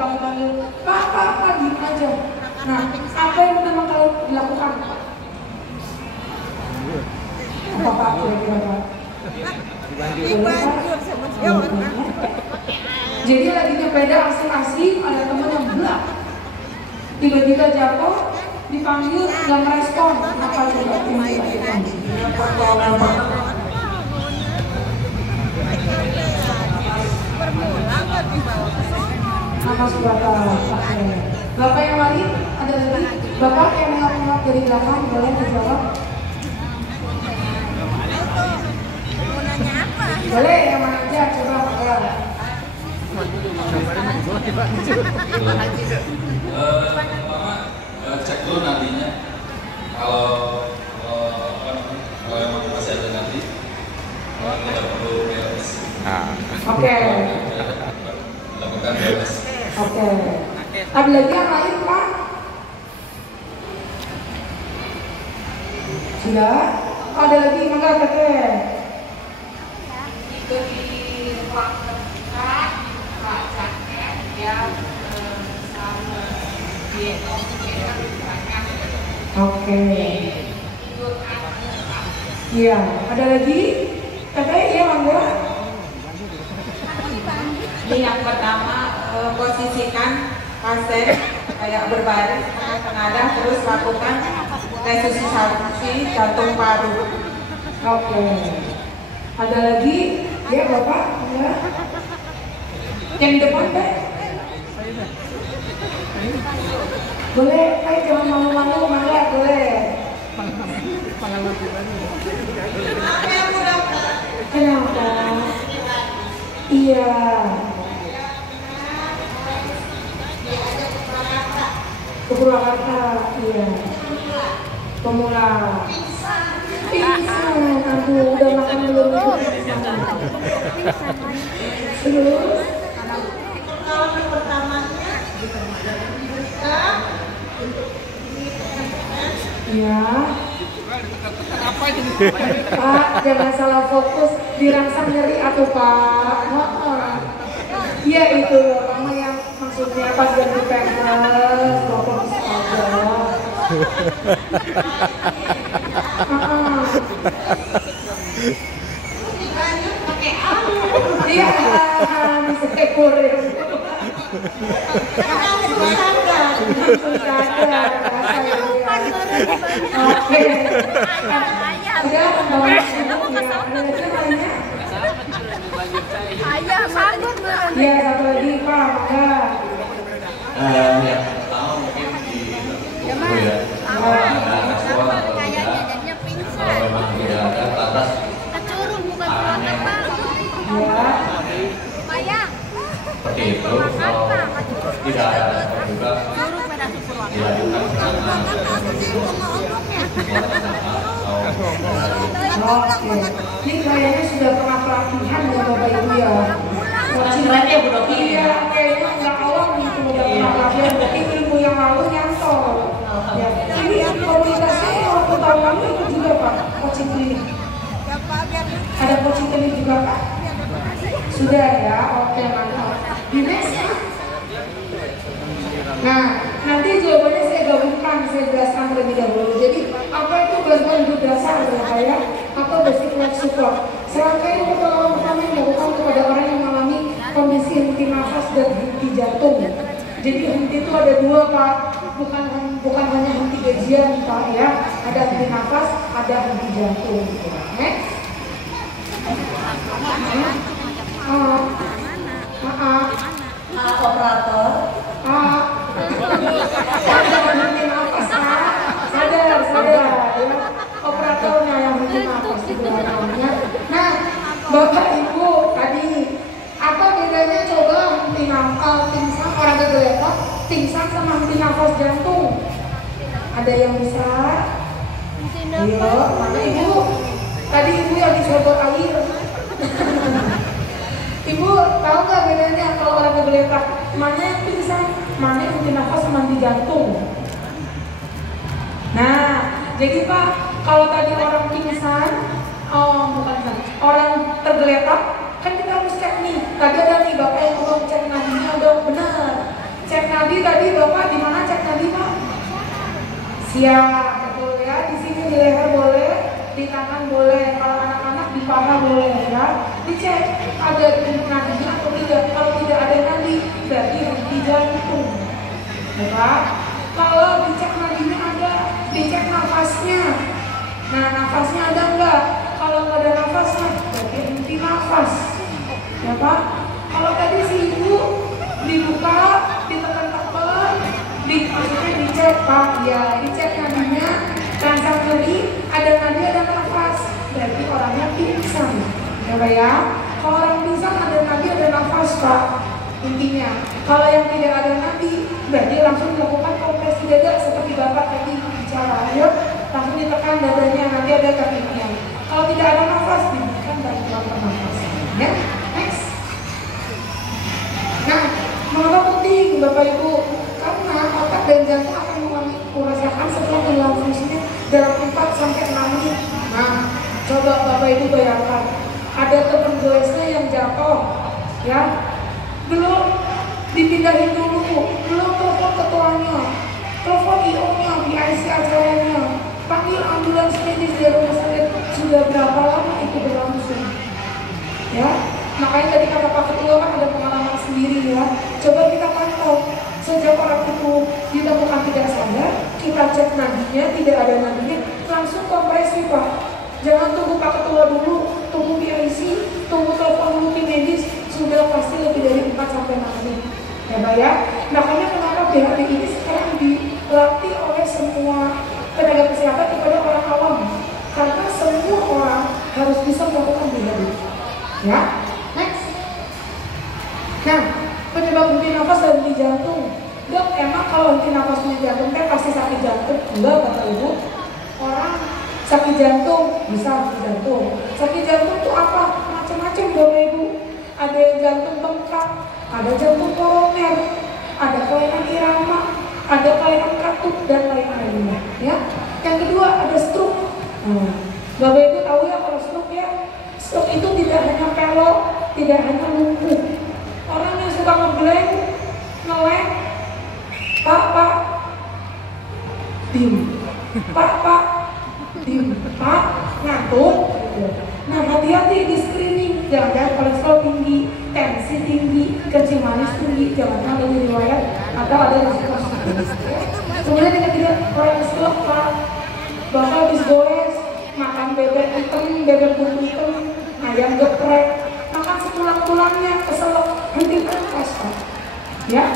kamu panggil, Pak, diem aja. Nah, apa yang pertama kali dilakukan? Apa Pak kira-kira Pak? Jadi lagi nyepeda asik-asik, ada teman yang belak. Tiba-tiba jatuh, dipanggil, nggak merespon. Apa coba yang dilakukan? Nama Subata. Bapak yang lain ada lagi? Bapak yang nengok-nengok dari belakang boleh dijawab? Boleh yang mana aja coba Pak. Cek dulu nantinya kalau emang masih ada nanti tidak perlu BLS. Oke. Lakukan BLS. Oke. Ada lagi yang lain Pak? Sudah? Ada lagi mangga Kakek? Itu di ruang terbuka, Pak Jaket yang sama di Oke. Iya, ada lagi? Kakek ya mangga? Ini yang pertama posisikan pasien kayak berbaris tenaga, terus lakukan resusitasi jantung paru. Oke. Ada lagi? Ya Bapak? Ya. Yang di depan Pak? Boleh? Jangan malu-malu, mangga boleh. Kenapa? Iya. Ke Purwakarta, iya. Pemula. Pingsan, aduh, udah makan belum? Terus? Kalau pertamanya Iya. Pak, jangan salah fokus, dirangsang nyeri atau Pak. Iya itu kamu yang maksudnya pas ganti pampers, fokus aja. Iya, bisa ekor ya. Oke. Ayah sambut berarti. Iya, satu lagi Pak, mangga. Yang pertama mungkin di tubuh ya. Kayaknya jadinya pingsan. Kalau memang tidak ada batas Kecurung bukan keluarga Pak. Ya. Mayang. seperti itu, kalau tidak ada juga Curug pada Purwakarta. dilakukan serangan Oke. Ini kayaknya sudah pernah pelatihan ya Bapak Ibu ya. keren ya Bu Dokter. Iya, kayaknya nggak awam gitu udah pernah pelatihan. Berarti ilmu yang lalu nyantol. Ya. Ini komunitasnya waktu tahun lalu itu juga Pak, coaching klinik. Ada coaching klinik juga Pak? Sudah ya, oke mantap. Di next ya. Nah, nanti jawabannya saya gabungkan, saya jelaskan terlebih dahulu. Jadi, apa itu bantuan hidup dasar ya Pak ya? Atau basic life support. Serangkaian pertolongan pertama yang dilakukan kepada orang yang mengalami kondisi henti nafas dan henti jantung. Jadi henti itu ada dua Pak, bukan hanya henti gajian Pak ya. Ada henti nafas, ada henti jantung. Next. Operator. Sadar ya. Operatornya yang henti nafas sebenarnya. Nah, Bapak Ibu tadi apa bedanya coba henti nafas, pingsan orang kegeletak, pingsan sama henti nafas jantung? Ada yang bisa? Iya, mana Ibu? Tadi Ibu yang disedot air. Ibu tahu nggak bedanya kalau orang kegeletak? Mana yang pingsan, mana yang henti nafas sama henti jantung? Nah, jadi Pak, kalau tadi orang pingsan, orang tergeletak, kan kita harus cek nih. Tadi ada nih Bapak yang udah cek nadinya udah benar. tadi Bapak di mana cek tadi Pak? Siap, betul ya. Di sini di leher boleh, di tangan boleh, kalau anak-anak di paha boleh ya. Dicek ada nadinya atau tidak. Kalau tidak ada nadi, berarti henti jantung. Ya Pak. Kalau dicek nadinya ada, dicek nafasnya. Nah, nafasnya ada enggak? Kalau nggak ada nafasnya, berarti henti nafas. Ya Pak. Kalau tadi si ibu dibuka, ditekan-tekan, maksudnya dicek Pak, ya dicek nadinya, rangsang nyeri, ada nadi, ada nafas, berarti orangnya pingsan. Ya Pak ya. Kalau orang pingsan ada nadi, ada nafas Pak. Intinya, kalau yang tidak ada nadi, berarti langsung dilakukan kompresi dada seperti Bapak tadi bicara. Ayo, langsung ditekan dadanya, nanti ada kakinya. Kalau tidak ada nafas, diberikan bantuan pernafasan. Ya, next. Nah, mengapa penting Bapak Ibu? Karena otak dan jantung akan mengalami kerusakan setelah kehilangan fungsinya dalam 4 sampai 6 menit. Nah, coba Bapak Ibu bayangkan, ada teman goesnya yang jatuh, ya, belum dipindahin dulu, belum telepon ketuanya, telepon IO-nya, PIC acaranya, panggil ambulans medis dari rumah sakit, sudah berapa lama itu berlangsung? Ya, makanya tadi kata Pak Ketua kan ada pengalaman sendiri ya. Coba kita pantau, sejak orang itu ditemukan tidak sadar, kita cek nadinya, tidak ada nadinya, langsung kompresi Pak. Jangan tunggu Pak Ketua dulu, tunggu PIC, tunggu telepon dulu tim medis, sudah pasti lebih dari 4 sampai 6 menit. Ya Pak ya. Makanya kenapa BHT ini sekarang dilatih oleh semua tenaga kesehatan kepada orang awam. Karena semua orang harus bisa melakukan BHT. Ya, next. Nah, penyebab henti nafas dan henti jantung. Dok, emang kalau henti nafas henti jantung pasti sakit jantung? Enggak, Bapak Ibu. Orang sakit jantung bisa henti jantung. Sakit jantung itu apa? Macam-macam Bapak Ibu. Ada yang jantung bengkak, ada jantung koroner, ada kelainan irama, ada kelainan katup dan lain-lainnya. Ya. Yang kedua ada stroke. Bapak Ibu tahu ya kalau stroke ya? Stroke itu tidak hanya pelok, tidak hanya lumpuh. Orang yang suka ngeblank, ngelek, Pak, dim, Pak, dim, Pak, ngantuk. Nah, hati-hati di screening, jangan-jangan kolesterol tinggi, tensi tinggi, kencing manis tinggi, jangan-jangan ada riwayat atau ada risiko. Kemudian yang ketiga, kolesterol Pak, Bapak habis goes, makan bebek hitam, bebek bumbu hitam, ayam geprek, makan sepulang-pulangnya, keselak, henti nafas Pak. Ya,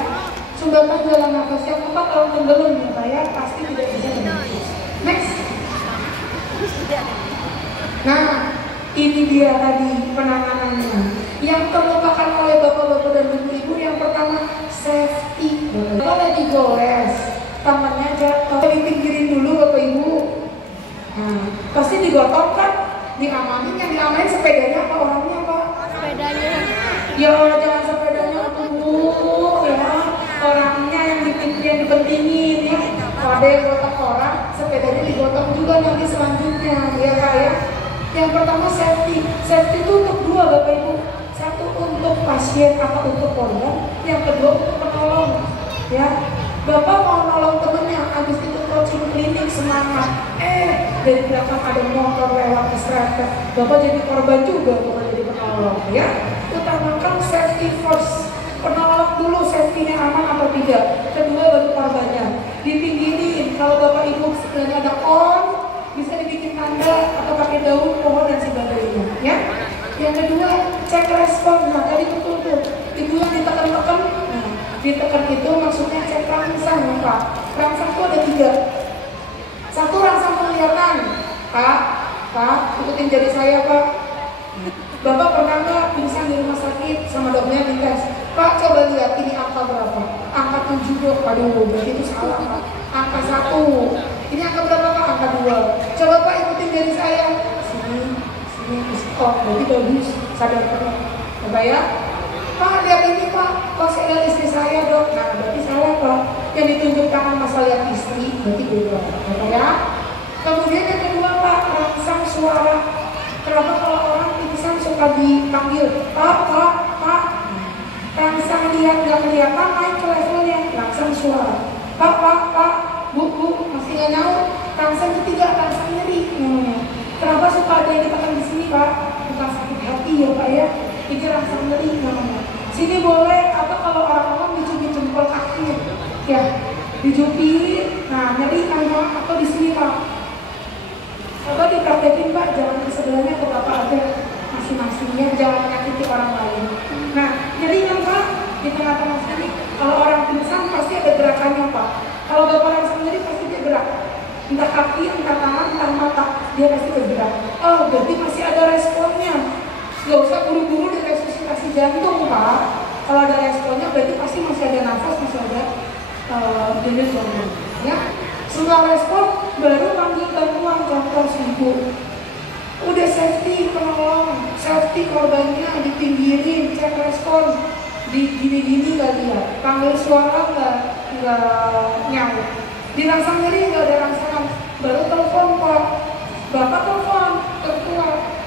sumbatan jalan nafas. Yang keempat, orang tenggelam ya Pak ya, pasti tidak bisa bernafas. Next. Nah, ini dia tadi penanganannya. Yang terlupakan oleh bapak-bapak dan ibu-ibu yang pertama safety. Kalau lagi goes, tangannya jatuh, dipinggirin dulu bapak ibu. Nah, pasti digotong kan, diamanin. Yang diamanin sepedanya apa orangnya Pak? Sepedanya. Ya jangan sepedanya tunggu ya, orangnya yang dipentingin ya. Kalau ada yang gotong orang, sepedanya digotong juga nanti selanjutnya ya Kak ya. Yang pertama safety itu untuk dua Bapak Ibu. Satu untuk pasien atau untuk korban, yang kedua untuk penolong. Ya, Bapak mau nolong temennya, habis itu coaching klinik semangat. Dari belakang ada motor lewat keserempet, Bapak jadi korban juga, bukan jadi penolong. Ya, utamakan safety first. Penolong dulu safety-nya aman atau tidak. Kedua baru korbannya. Dipinggirin. Kalau Bapak Ibu sebenarnya ada bisa dibikin tanda atau pakai daun, pohon dan sebagainya. Ya. Yang kedua, cek respon. Nah, tadi betul tuh. Ibu yang ditekan-tekan. Nah, ditekan itu maksudnya cek rangsang, Pak. Rangsang itu ada 3. Satu, rangsang penglihatan. Pak, ikutin jari saya, Pak. Bapak pernah nggak pingsan di rumah sakit sama dokternya dites? Pak, coba lihat ini angka berapa? Angka 7 dok. Aduh, berarti itu salah Pak. Angka 1. Ini angka berapa Pak? Angka 2. Coba Pak ikutin jari saya. Sini. Oh, berarti bagus. Sadar penuh. Coba ya. Pak, lihat ini Pak. Kok saya lihat istri saya dok? Nah, berarti salah Pak. Yang ditunjuk tangan masa lihat istri, berarti beda. Coba ya. Kemudian yang kedua Pak, rangsang suara. Kenapa kalau orang pingsan suka dipanggil Pak, rangsang lihat nggak kelihatan, naik ke levelnya, rangsang pasang suara. Pak, bu, masih nggak nyaut. Rangsang ketiga, rangsang nyeri namanya. Kenapa suka ada yang ditekan di sini, Pak? Bukan sakit hati ya, Pak ya. Ini rangsang nyeri namanya. Sini boleh, atau kalau orang-orang dicubit jempol kaki, ya, dijubit. Nah, nyeri kan Pak? Atau di sini Pak? Coba dipraktekin Pak, jangan ke sebelahnya ke Bapak aja masing-masingnya, jangan menyakiti orang lain. Nah, nyeri kan Pak? Di tengah-tengah sini, kalau orang pingsan pasti ada gerakannya Pak. Kalau Bapak langsung nyeri pasti dia gerak. Entah kaki, entah tangan, entah mata, dia pasti bergerak. Oh, berarti masih ada responnya. Gak usah buru-buru diresusitasi jantung Pak. Kalau ada responnya berarti pasti masih ada nafas, masih ada denyut jantung. Ya, setelah respon baru panggil bantuan, contoh ibu. Udah safety penolong, safety korbannya dipinggirin, cek respon, di gini-gini nggak lihat, panggil suara nggak nyaut, dirangsang nyeri nggak ada rangsangan, baru telepon Pak, Bapak telepon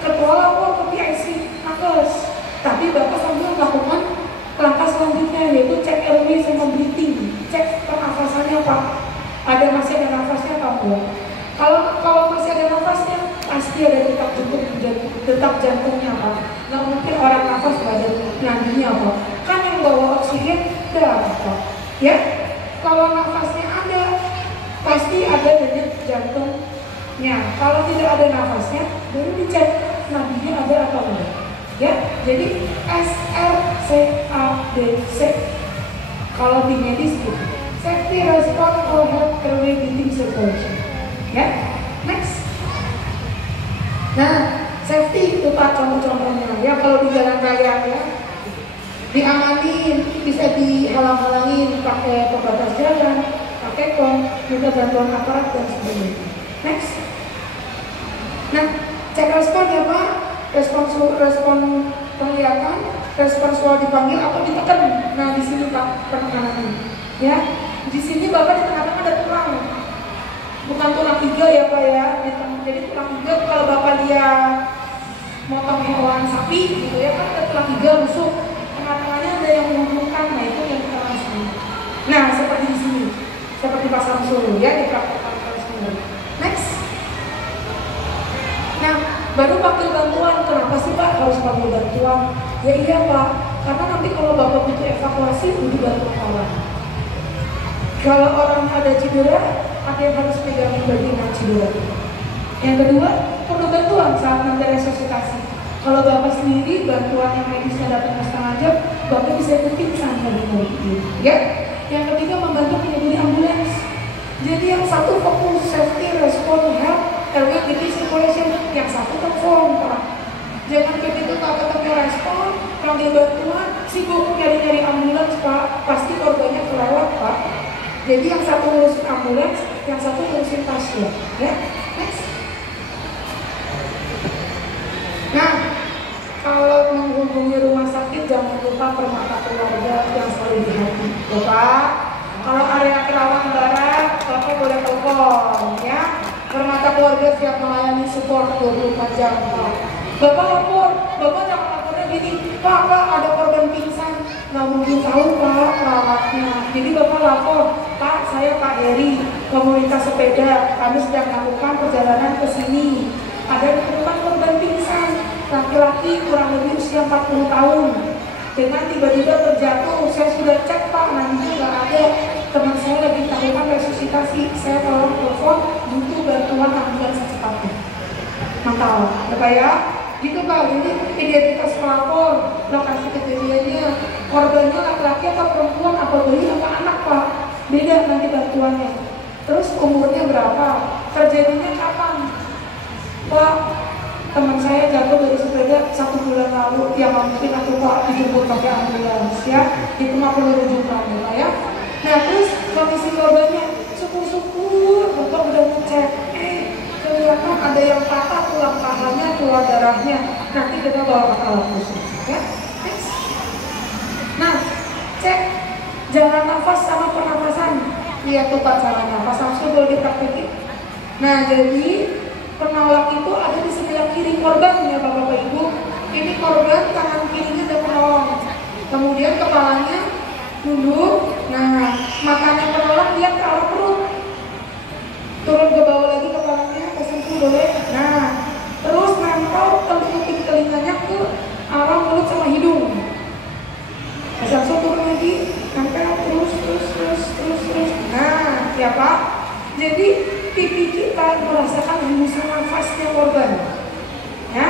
ketua lapor ke PIC nakes, tapi Bapak sambil melakukan langkah selanjutnya yaitu cek airway sama breathing, cek pernafasannya Pak, masih ada nafasnya Pak Bu. Kalau masih ada nafasnya pasti ada detak jantungnya Pak. Nggak mungkin orang nafas nggak ada nadinya Pak. Kan yang bawa oksigen darah Pak. Ya, kalau nafasnya ada pasti ada denyut jantungnya. Kalau tidak ada nafasnya baru dicek nadinya ada atau enggak. Ya, jadi SRCADC. Kalau di medis gitu. Safety response or health airway breathing circulation. Ya, next. Nah, safety itu Pak contoh-contohnya. Ya, kalau di jalan raya ya, diamanin, bisa dihalang-halangin pakai pembatas jalan, pakai minta bantuan aparat dan sebagainya. Next. Nah, cek respon ya Pak. Respon penglihatan, respon suara dipanggil atau ditekan. Nah, di sini Pak penekanannya. Ya, di sini Bapak di tengah-tengah ada tulang. Bukan tulang iga ya Pak ya. Jadi tulang iga kalau Bapak dia motong hewan sapi gitu ya kan ada tulang iga rusuk. Tengah-tengahnya ada yang menghubungkan, nah itu yang kita langsung. Nah, seperti di sini. Seperti Pak Samsul ya dipraktekkan terus menerus. Next. Nah, baru panggil bantuan. Kenapa sih Pak harus panggil bantuan? Ya iya Pak, karena nanti kalau Bapak butuh evakuasi butuh bantuan kawan. Kalau orang ada cedera, ada yang harus pegangin bagian cedera. Yang kedua, perlu bantuan saat nanti resusitasi. Kalau Bapak sendiri bantuan yang medisnya datang setengah jam, Bapak bisa ikutin sampai itu. Ya. Yang ketiga, membantu pengemudi ambulans. Jadi yang satu fokus safety, respon, health, airway breathing circulation, yang satu telepon Pak. Jangan begitu tak ketemu respon, panggil bantuan, sibuk nyari-nyari ambulans Pak, pasti korbannya kelewat Pak. Jadi yang satu ngurusin ambulans, yang satu ngurusin pasien. Ya, next. Nah, kalau menghubungi rumah sakit jangan lupa permata keluarga yang selalu di hati. Bapak, kalau area Kerawang Barat, Bapak boleh telepon ya. Permata keluarga siap melayani support 24 jam Pak. Bapak lapor, Bapak jangan lapornya gini, Pak ada korban pingsan, nggak mungkin tahu Pak perawatnya. Jadi Bapak lapor, Pak saya Pak Heri, komunitas sepeda, kami sedang melakukan perjalanan ke sini. Ada ditemukan korban pingsan, laki-laki kurang lebih usia 40 tahun. Dengan tiba-tiba terjatuh, saya sudah cek Pak, nanti nggak ada. Teman saya lagi melakukan resusitasi, saya tolong telepon, butuh bantuan ambulans secepatnya. Mantap, ya Pak ya? Gitu Pak, jadi identitas pelapor, lokasi kejadiannya, korbannya laki-laki atau perempuan, apa bayi atau anak Pak, beda nanti bantuannya. Terus umurnya berapa, terjadinya kapan? Pak, teman saya jatuh dari sepeda 1 bulan lalu, ya mungkin aku Pak dijemput pakai ambulans ya, itu mah perlu rujukan ya Pak ya. Nah terus kondisi korbannya, syukur-syukur Bapak udah ngecek, ternyata ada yang patah tulang pahanya, keluar darahnya, nanti kita bawa ke alat khusus ya. Next. Nah, cek jalan nafas sama pernafasan, lihat tuh Pak caranya, Pak Samsul boleh dipraktekin. Nah jadi penolak itu ada di sebelah kiri korban ya Bapak Ibu. Ini korban tangan kirinya ada penolong, kemudian kepalanya nunduk. Nah, matanya penolak lihat ke arah perut. Turun ke bawah lagi kepalanya, ke sentuh boleh. Nah, terus nempel kuping telinganya ke arah mulut sama hidung. Langsung turun lagi, nempel terus. Nah, ya Pak. Jadi pipi kita merasakan hembusan nafasnya korban. Ya,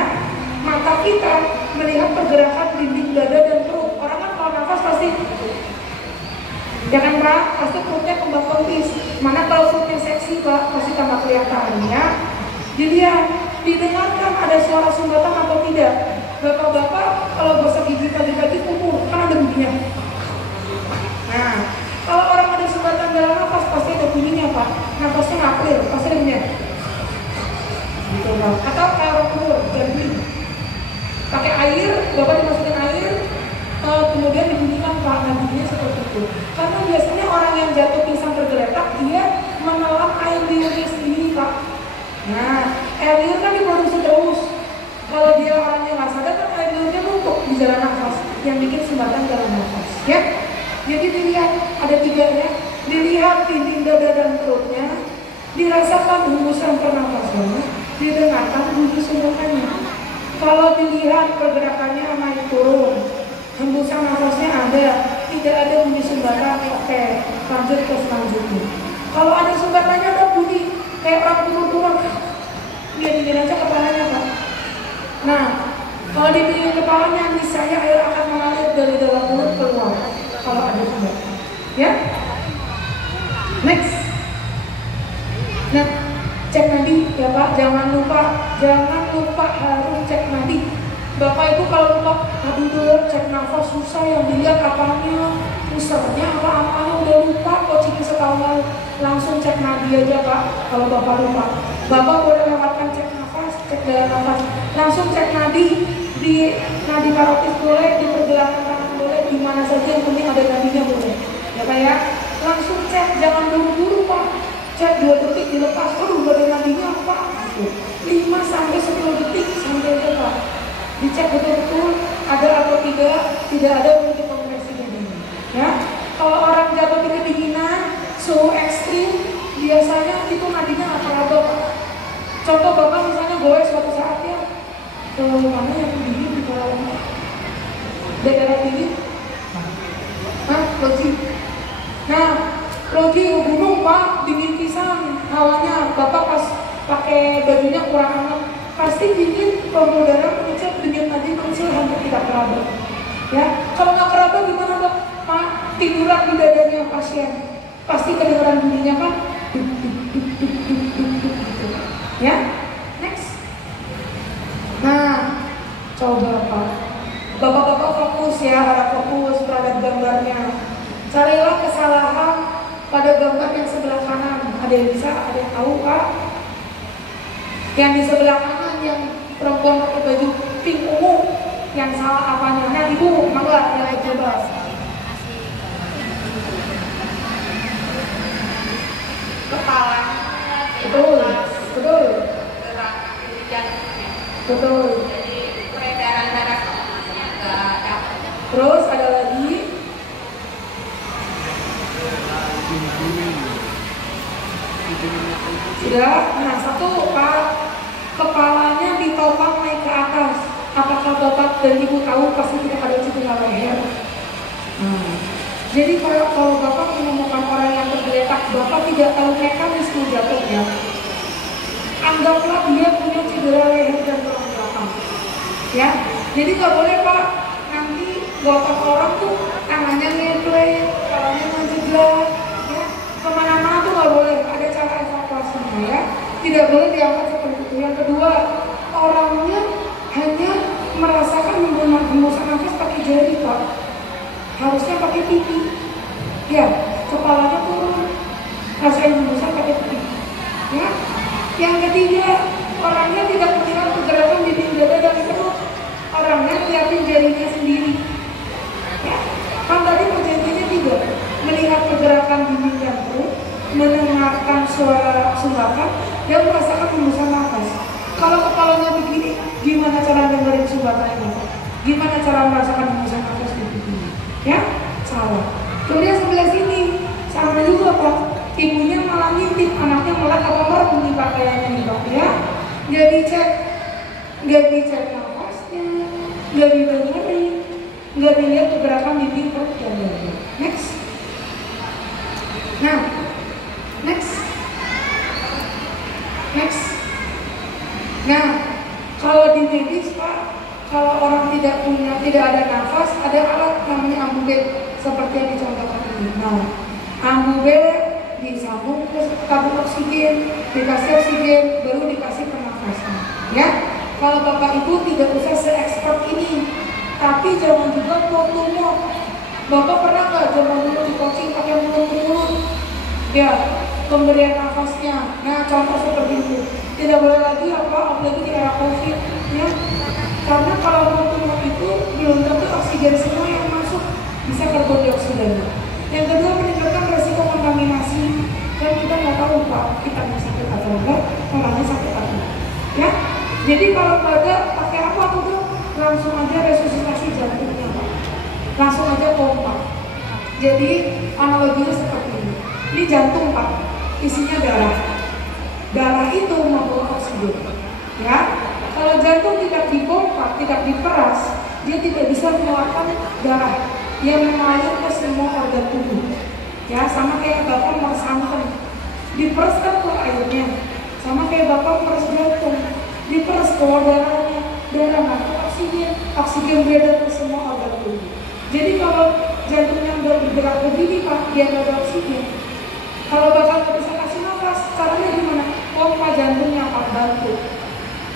mata kita melihat pergerakan dinding dada dan perut. Orang kan kalau nafas pasti, ya kan Pak, pasti perutnya kembang kempis. Mana kalau perutnya seksi Pak, pasti tambah kelihatan ya. Dilihat, didengarkan ada suara sumbatan atau tidak. Bapak-bapak kalau gosok gigi pagi-pagi kumur, kan ada bunyinya. Nah, kalau orang ada sumbatan dalam nafas pasti ada bunyinya Pak. Nafasnya ngaplir, pasti ada bunyinya. Gitu Pak. Atau kayak orang kumur, jadi pakai air, Bapak dimasukin air, kemudian dibunyikan Pak, bunyinya seperti itu. Karena biasanya orang yang jatuh pingsan tergeletak, dia menelan air liurnya sendiri Pak. Nah, air liur kan diproduksi terus. Kalau dia orangnya nggak sadar kan air liurnya numpuk di jalan nafas, yang bikin sumbatan jalan nafas. Ya, jadi dilihat ada 3 ya. Dilihat dinding dada dan perutnya, dirasakan hembusan pernapasannya, didengarkan bunyi sumbatannya. Kalau dilihat pergerakannya naik turun, hembusan nafasnya ada, tidak ada bunyi sumbatan, oke, lanjut ke selanjutnya. Kalau ada sumbatannya ada bunyi kayak orang turun-turun, dia dingin aja kepalanya Pak. Nah, kalau dingin kepalanya, misalnya air akan mengalir dari dalam mulut keluar. Kalau ada sumbatan, ya. Next. Nah, cek nadi ya Pak, jangan lupa harus cek nadi. Bapak Ibu kalau lupa, aduh dulu cek nafas susah, yang dilihat apanya, pusarnya apa-apanya udah lupa, coaching setahun lalu. Langsung cek nadi aja Pak, kalau Bapak lupa. Bapak boleh lewatkan cek nafas, cek daya nafas. Langsung cek nadi, di nadi karotis boleh, di pergelangan tangan boleh, di mana saja yang penting ada nadinya boleh. Ya Pak ya, langsung cek, jangan buru-buru Pak. Cek 2 detik dilepas, aduh gak ada nadinya apa? 5-10 detik sampai aja Pak. Dicek betul-betul ada atau tidak ada untuk kompresi dada. Ya, kalau orang jatuh kedinginan, suhu ekstrim, biasanya itu nadinya nggak teraba Pak. Contoh Bapak misalnya goes suatu saat ya, mana yang dingin di bawah daerah dingin, logi. Nah, logi gunung Pak, dingin pisan hawanya. Bapak pas pakai bajunya kurang hangat, pasti dingin, pembuluh darah mengecek dengan nadi kecil hampir tidak keraba. Ya, kalau nggak keraba gimana Dok? Pak, tiduran di dadanya pasien, pasti kedengaran bunyinya kan? Gitu. Ya, next. Nah, coba Pak, Bapak-bapak fokus ya, harap fokus terhadap gambarnya. Carilah kesalahan pada gambar yang sebelah kanan. Ada yang bisa, ada yang tahu Pak? Yang di sebelah kanan yang perempuan pakai baju pink ungu, yang salah apanya? Nah Ibu, mangga yang coba. Kepala. Betul. Betul. Jadi peredaran darah ke otaknya nggak dapat. Terus ada lagi. Sudah. Nah, 1 Pak, kepalanya ditopang naik ke atas. Apakah Bapak dan Ibu tahu pasti tidak ada cedera leher? Jadi kalau Bapak menemukan orang yang tergeletak, Bapak tidak tahu mekanisme jatuhnya, anggaplah dia punya cedera leher dan tulang belakang. Ya, jadi nggak boleh Pak, nanti Bapak orang tuh tangannya ngeplay, kepalanya ngejebak, ya, kemana-mana tuh nggak boleh. Ada cara evakuasinya ya, tidak boleh diangkat seperti itu. Yang kedua, orangnya hanya merasakan hembusan nafas pakai jari Pak, harusnya pakai pipi. Ya, kepalanya turun, rasain hembusan pakai pipi. Ya, yang ketiga, orangnya tidak melihat pergerakan dinding dada dan perut, orangnya lihatin jarinya sendiri. Ya, kan tadi perjanjiannya 3, melihat pergerakan dinding dan perut, mendengarkan suara sumbatan, dan merasakan hembusan nafas. Kalau kepalanya begini, gimana cara dengerin sumbatannya? Gimana cara merasakan hembusan nafas begini? Ya, salah. Kemudian sebelah sini sama juga Pak, ibunya malah ngintip anaknya melek apa merem di pakaiannya nih Pak ya. Nggak dicek nafasnya, nggak didengerin, nggak dilihat beberapa mimpi perut dan dada. Next. Nah, next. Nah, kalau di medis Pak, kalau orang tidak ada nafas, ada alat namanya ambubed seperti yang dicontohkan ini. Nah, ambubed disambung ke tabung oksigen, dikasih oksigen, baru dikasih pernafasan. Ya, kalau Bapak Ibu tidak usah se-expert ini, tapi jangan juga mulut. Bapak pernah nggak zaman dulu di coaching pakai mulut? Ya, pemberian nafasnya. Nah, contoh seperti itu. Tidak boleh lagi apalagi di era COVID, ya. Karena kalau mulut itu belum tentu oksigen semua yang masuk, bisa karbon dioksida. Yang kedua, meningkatkan resiko kontaminasi. Dan kita nggak tahu Pak, kita mau sakit atau enggak, orangnya sakit atau enggak. Ya, jadi kalau pada pakai apa tuh? Langsung aja resusitasi jantungnya Pak. Langsung aja pompa. Jadi analoginya seperti ini. Ini jantung Pak, isinya darah. Darah itu membawa oksigen. Ya, kalau jantung tidak dipompa, tidak diperas, dia tidak bisa mengeluarkan darah yang mengalir ke semua organ tubuh. Ya, sama kayak Bapak meres santan, diperas kan keluar airnya. Sama kayak Bapak meres jantung, diperas keluar darahnya. Darah masuk oksigen beredar ke semua organ tubuh. Jadi kalau jantungnya nggak bergerak begini Pak, dia nggak ada oksigen. Kalau Bapak nggak bisa kasih nafas, caranya gimana? Pompa jantungnya Pak, bantu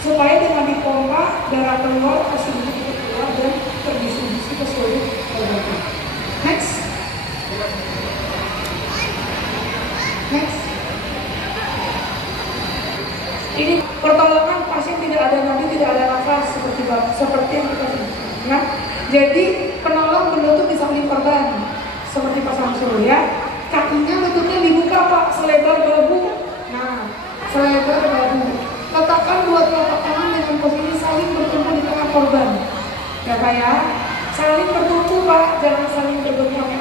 supaya dengan dipompa darah keluar, oksigen itu keluar dan terdistribusi ke seluruh organ. Next. Ini pertolongan pasien tidak ada nadi, tidak ada nafas seperti yang kita sebutkan. Ya. Jadi penolong berlutut di samping korban seperti Pak Samsul ya. Kakinya lututnya dibuka Pak selebar bahu. Nah, selebar bahu. Letakkan dua telapak tangan dengan posisi saling bertumpu di tengah korban. Ya Pak ya. Saling bertumpu Pak, jangan saling berbenturan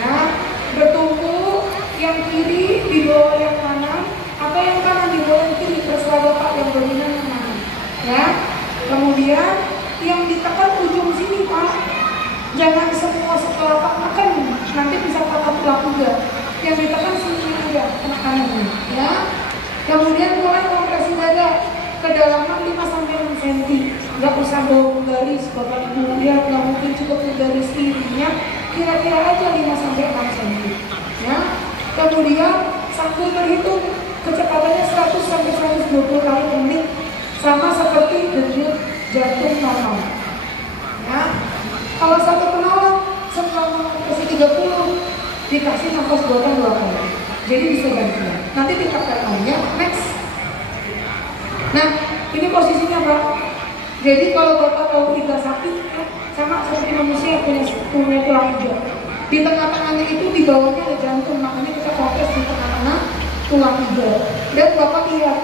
ya. Bertumpu, yang kiri di bawah yang kanan atau yang kanan di bawah yang kiri, terserah Bapak yang dominan yang mana ya. Kemudian yang ditekan ujung sini Pak, jangan semua setelapak makan, nanti bisa patah tulang juga. Yang ditekan sini aja penekanannya ya. Kemudian mulai kompresi dada, kedalaman 5-6 cm, nggak usah bawa garis Bapak Ibu ya, nggak mungkin cukup garis kirinya, kira-kira aja 5-6 cm ya. Kemudian sambil berhitung kecepatannya 100-120 kali per menit, sama seperti denyut jantung normal ya. Kalau satu penolong selama kompresi 30 dikasih nafas buatan 2 kali, jadi bisa gantian. Nanti dikatakan ya. Next. Nah, ini posisinya Pak. Jadi kalau Bapak tahu iga sapi sama seperti manusia punya tulang iga. Di tengah-tengahnya itu di bawahnya ada jantung, makanya kita kompres di tengah-tengah tulang iga. Dan Bapak lihat.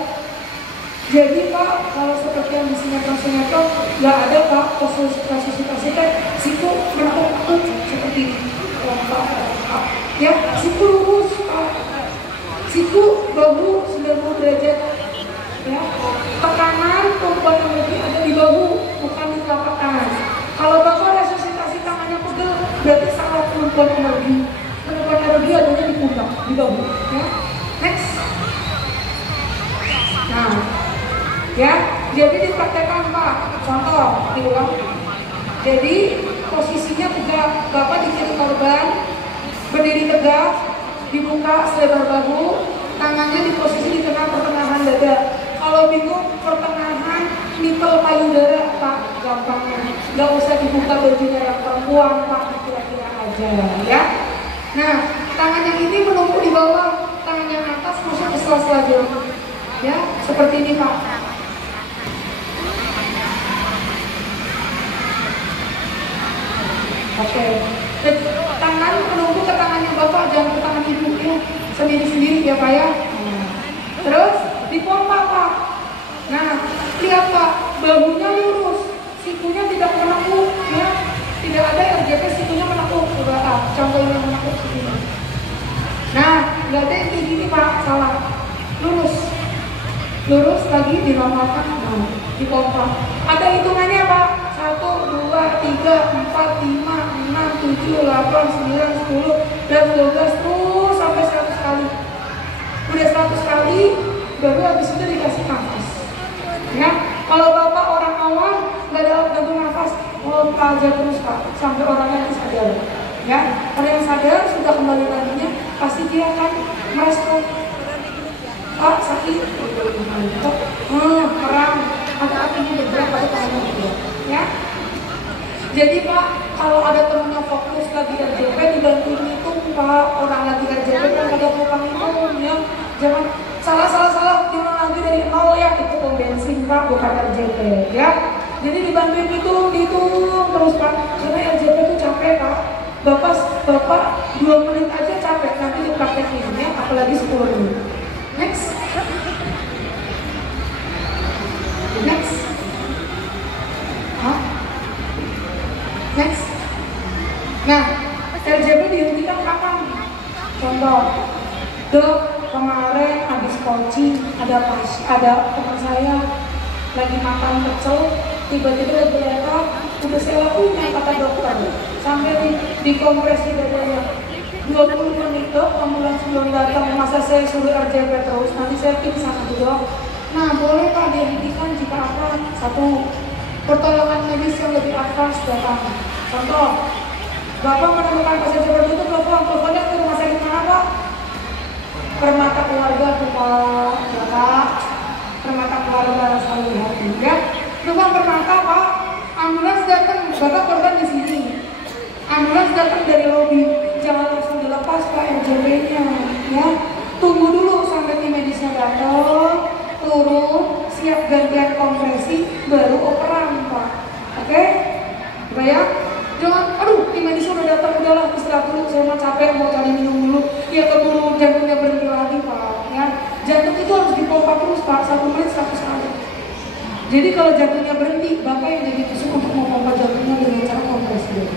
Jadi Pak, kalau seperti yang di sinetron nggak ada Pak resusitasi kan, siku menakut seperti ini. Ya, siku lurus Pak. Siku bahu 90 derajat. Ya, tekanan tumpuan energi ada di bahu, bukan di telapak tangan. Kalau Bapak resusitasi tangannya pegel, berarti salah tumpuan energi. Tumpuan energi adanya di pundak, di bahu. Ya, next. Nah, ya, jadi dipraktekkan Pak. Contoh, diulang. Jadi posisinya tegak, Bapak di kiri korban, berdiri tegak, dibuka selebar bahu, tangannya di posisi di tengah pertengahan dada. Kalau bingung pertengahan nikel payudara Pak, gampangnya nggak usah dibuka bajunya yang perempuan Pak, kira-kira aja ya. Nah, tangan yang ini menumpuk di bawah, tangan yang atas masuk ke sela-sela jantung ya, seperti ini Pak. Oke. Tangan menumpuk ke tangannya Bapak, jangan ke tangan ibu ya, sendiri-sendiri ya Pak ya. Terus dipompa Pak. Nah, lihat Pak, bahunya lurus, sikunya tidak menekuk ya, tidak Tidak ada RJP situnya menekuk, coba contohnya menekuk situnya. Nah, nggak ada yang kayak gini Pak, salah. Lurus lagi dinormalkan, nah, dipompa. Ada hitungannya Pak, 1, 2, 3, 4, 5, 6, 7, 8, 9, 10, dan 12 terus sampai 100 kali. Udah 100 kali, baru habis itu dikasih nafas. Ya, kalau Bapak orang awam nggak ada gantung nafas, pompa aja terus Pak, sampai orangnya sadar. Ya, kalau yang sadar sudah kembali laginya, pasti dia akan merespon. Pak sakit, merang, ada apinya bergerak pada tangannya dia. Ya, jadi Pak, kalau ada temennya fokus lagi RJP dibantuin itu Pak, orang lagi RJP kan ada peluang itu ya, jangan salah, jangan lagi dari nol ya, itu pom bensin Pak, bukan RJP ya. Jadi dibantuin dihitung terus Pak, karena RJP itu capek Pak. Bapak 2 menit aja capek, nanti dipraktekin ya, apalagi 10 menit. Next. Hah? Next. Nah, RJP dihentikan kapan? Contoh, Dok, kemarin habis coaching ada teman saya lagi makan pecel, tiba-tiba berdarah, udah saya lakuin kata dokter, sampai dikompresi dadanya. 20 menit Dok, ambulans belum datang, masa saya suruh RJP terus, nanti saya pingsan Dok. Nah, boleh Pak dihentikan jika apa? 1, pertolongan medis yang lebih advance datang. Contoh, Bapak menemukan pasien seperti itu, teleponnya ke rumah sakit mana Pak? Permata Keluarga Pak, ya Pak. Permata Keluarga selalu hati ya. Tukang Permata Pak, ambulans datang, Bapak korban di sini. Ambulans datang dari lobi, jangan langsung dilepas Pak RJP-nya ya. Tunggu dulu sampai tim medisnya datang, turun, siap gantian kompresi, baru operan Pak. Oke? Bayang? Jangan, aduh tim medisnya udah datang, udahlah istirahat dulu, saya mau capek, mau cari minum dulu. Ya keburu jantungnya berhenti lagi Pak ya. Jantung itu harus dipompa terus Pak, 1 menit 100 kali. Jadi kalau jantungnya berhenti, Bapak yang jadi tusuk untuk memompa jantungnya dengan cara kompresi dulu.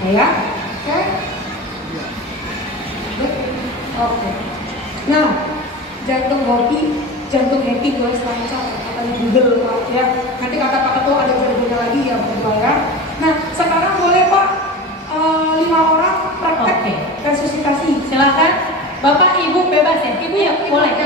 Ya, oke? Oke. Nah, jantung happy goes lancar, katanya Google Pak ya. Nanti kata Pak Ketua ada verbonya lagi ya Bapak ya. Nah, sekarang boleh Pak 5 orang praktek resusitasi. Silakan, Bapak Ibu bebas ya. Ibu ya boleh.